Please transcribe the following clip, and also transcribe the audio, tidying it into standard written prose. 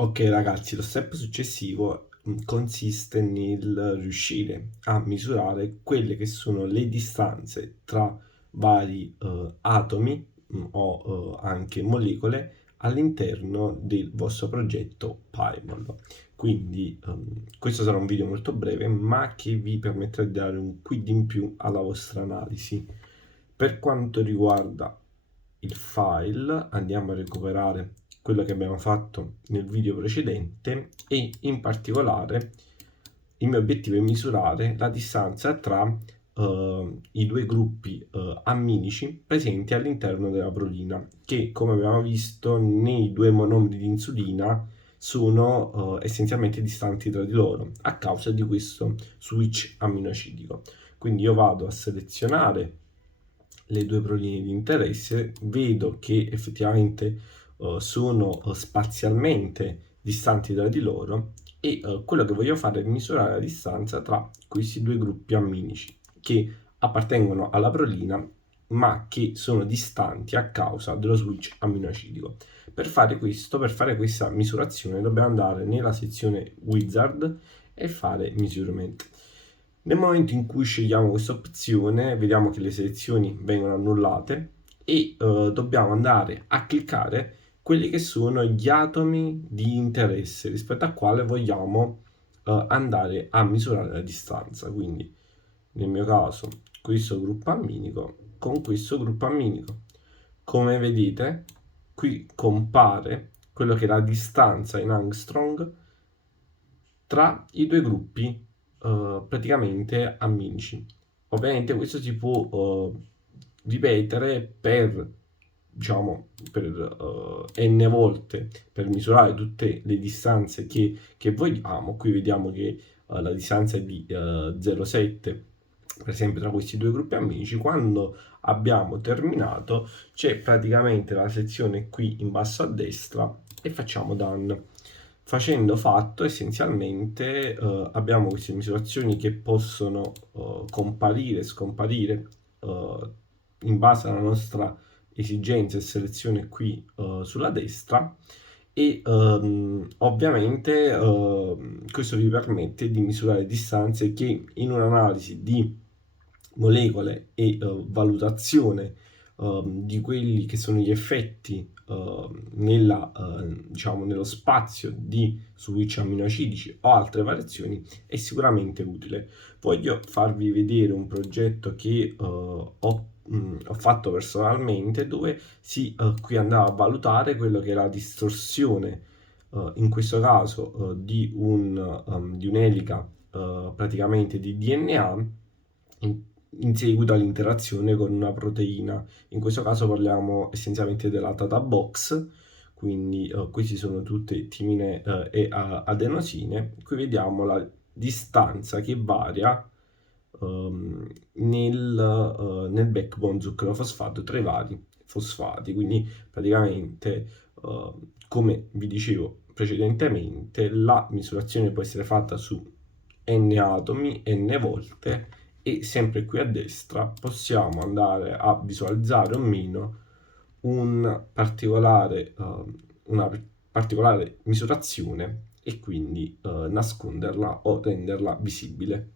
Ok ragazzi, lo step successivo consiste nel riuscire a misurare quelle che sono le distanze tra vari atomi o anche molecole all'interno del vostro progetto Pymol. Quindi questo sarà un video molto breve, ma che vi permetterà di dare un quid in più alla vostra analisi. Per quanto riguarda il file, andiamo a recuperare quello che abbiamo fatto nel video precedente e in particolare il mio obiettivo è misurare la distanza tra i due gruppi amminici presenti all'interno della prolina, che come abbiamo visto nei due monomeri di insulina sono essenzialmente distanti tra di loro a causa di questo switch aminoacidico. Quindi io vado a selezionare le due proline di interesse, vedo che effettivamente sono spazialmente distanti tra di loro e quello che voglio fare è misurare la distanza tra questi due gruppi amminici che appartengono alla prolina ma che sono distanti a causa dello switch aminoacidico. Per fare questo, per fare questa misurazione, dobbiamo andare nella sezione wizard e fare measurement. Nel momento in cui scegliamo questa opzione, vediamo che le selezioni vengono annullate e dobbiamo andare a cliccare quelli che sono gli atomi di interesse rispetto al quale vogliamo andare a misurare la distanza. Quindi nel mio caso questo gruppo amminico con questo gruppo amminico. Come vedete qui compare quello che è la distanza in angstrom tra i due gruppi praticamente amminici. Ovviamente questo si può ripetere per diciamo per n volte per misurare tutte le distanze che vogliamo. Qui vediamo che la distanza è di 0,7 per esempio tra questi due gruppi amminici. Quando abbiamo terminato c'è praticamente la sezione qui in basso a destra e facciamo done. Facendo fatto, essenzialmente abbiamo queste misurazioni che possono comparire e scomparire in base alla nostra esigenza e selezione qui sulla destra e ovviamente questo vi permette di misurare distanze che in un'analisi di molecole e valutazione di quelli che sono gli effetti diciamo, nello spazio di switch aminoacidici o altre variazioni è sicuramente utile. Voglio farvi vedere un progetto che ho fatto personalmente dove qui andava a valutare quello che è la distorsione in questo caso di un'elica praticamente di DNA in seguito all'interazione con una proteina. In questo caso parliamo essenzialmente della Tata Box, quindi questi sono tutte timine e adenosine. Qui vediamo la distanza che varia nel backbone zucchero fosfato tra i vari fosfati. Quindi praticamente come vi dicevo precedentemente, la misurazione può essere fatta su n atomi n volte e sempre qui a destra possiamo andare a visualizzare o meno una particolare misurazione e quindi nasconderla o renderla visibile.